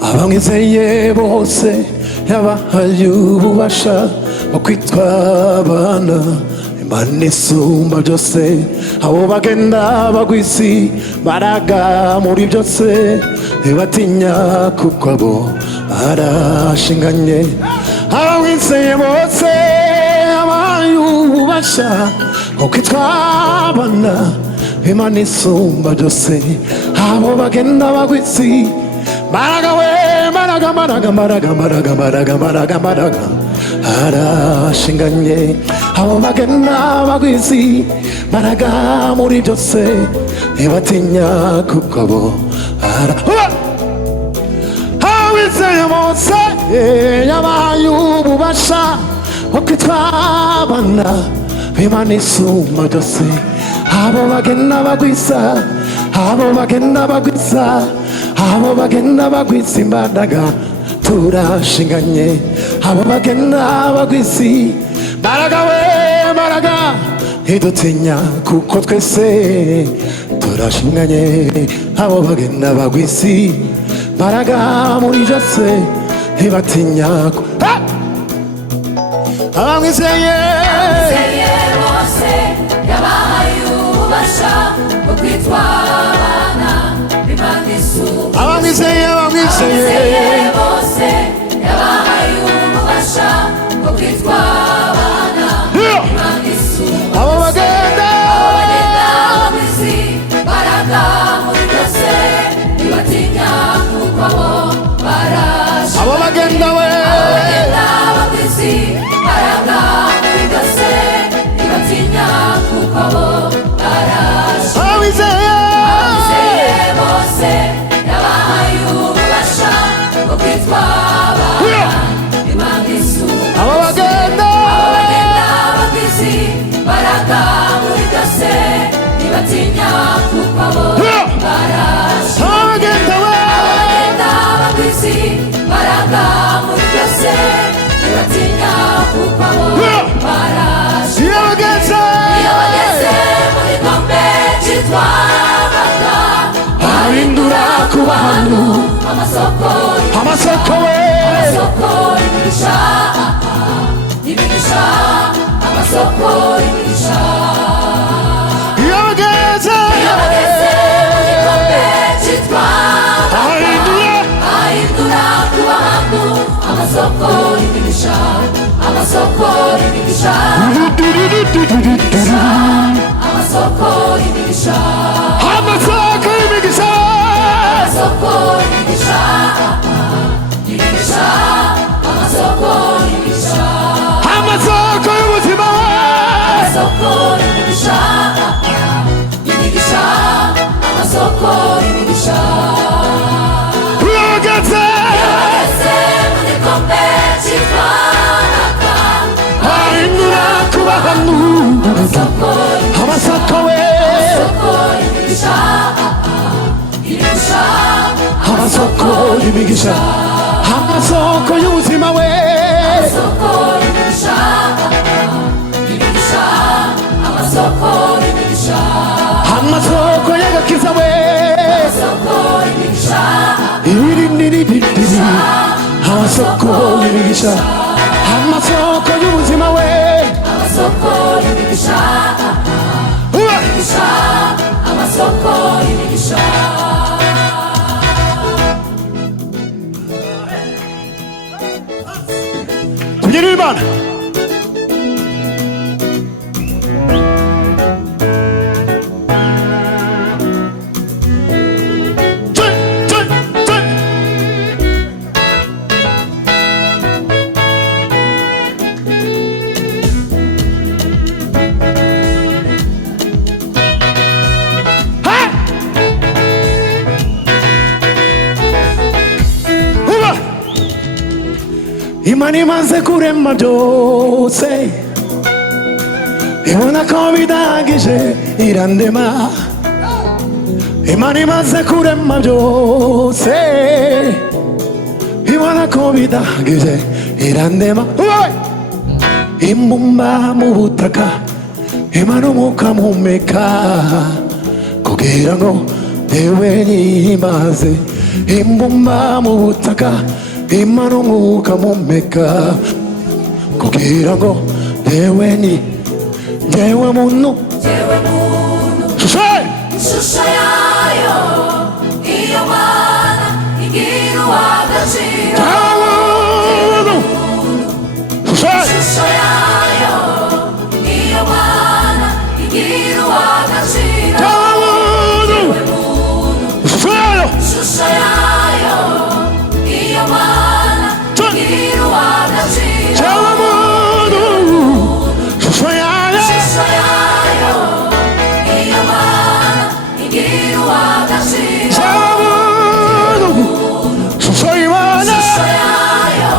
Abamwizeye bose yabahaye ububasha bwo kwitwa abana Imana isumba byose. Abo bagenda bagwa isi baraga muri byose, ntibatinya kuko abo barashinganye. Abamwizeye bose yabahaye ububasha bwo kwitwa abana Imana isumba byose. Abo bagenda bagwa isi Maraga we, maraga, maraga, maraga, maraga, maraga, maraga, maraga, arashinganye. Abo bagenda bagwa isi maraga muri byose, ntibatinya kuko abo abamwizeye bose yabahaye ububasha bwo kwitwa abana b'Imana isumba byose. Abo bagenda bagwa isi, abo bagenda bagwa isi, abo bagenda bagwa isi imbaraga turashinganye. Abo bagenda bagwa isi maraga we, maraga, ntidutinya kuko twese turashinganye. Abo bagenda bagwa isi maraga muri byose, ntibatinya abamwizeye bose yabahaye ububasha bwo kwitwa abana b'Imana isumba. Abamwizeye bose yabahaye ububasha bwo kwitwa abana b'Imana isumba. abo bagenda bagwa isi baraga muri byose, ntibatinya kuko abo barashe. abo bagenda we bagwa isi baraga muri byose, ntibatinya kuko abo barashe. abamwizeye bose yabahaye ububasha bwo kwitwa abana b'Imana isumba. abo bagenda bagwa isi baraga muri byose, ntibatinya kuko abo barashe. abagenda we bagwa isi baraga muri byose, ntibatinya kuko abo barashe. iyo bageze muri kombe cyitwa ahindura kuba ahantu amasoko we y'imigisha, imigisha, amasoko y'imigisha. iyo bageze muri kombe cyitwa ahindura kuba ahantu amasoko y'imigisha, amasoko y'imigisha, amasoko y'imigisha, amasoko y'imigisha, amasoko y'imigisha, imigisha, amasoko y'imigisha, amasoko y'ubuzima we amasoko y'imigisha, imigisha, amasoko y'imigisha. iyo bageze muri kombe cyitwa ahindura kuba ahantu amasoko we amasoko y'imigisha, amasoko y'ubuzima we amasoko y'agakiza we amasoko y'imigisha, amasoko y'ubuzima we amasoko y'imigisha, amasoko y'imigisha. tubyinire Imana. Imana imaze kurema byose, ibona ko bidahagije irandema. Imana imaze kurema byose ibona ko bidahagije irandema imbumba mu butaka Imana umwuka mpumeka kugira ngo ndewe nyihimbaze imbumba mu butaka Imana umwuka mpumeka kugira ngo ndewe muntu ishusho yayo iyo Mana igira uw'agaciro ishusho yayo iyo Mana igira uw'agaciro ishusho yayo iyo Mana igira uw'agaciro ishusho yayo iyo Mana igira uw'agaciro ishusho yayo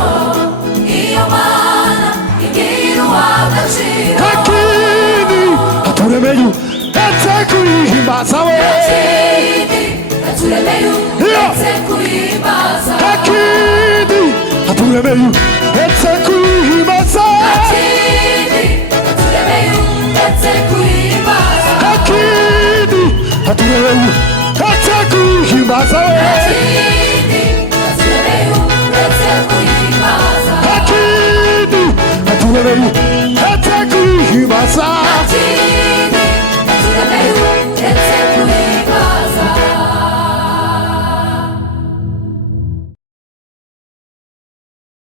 iyo Mana igira uw'agaciro kakini aturemeye etse kuhimbaza we kakini aturemeye etse kuhimbaza kakini aturemeye etse kuhimbaza we kakini aturemeye etse kuhimbaza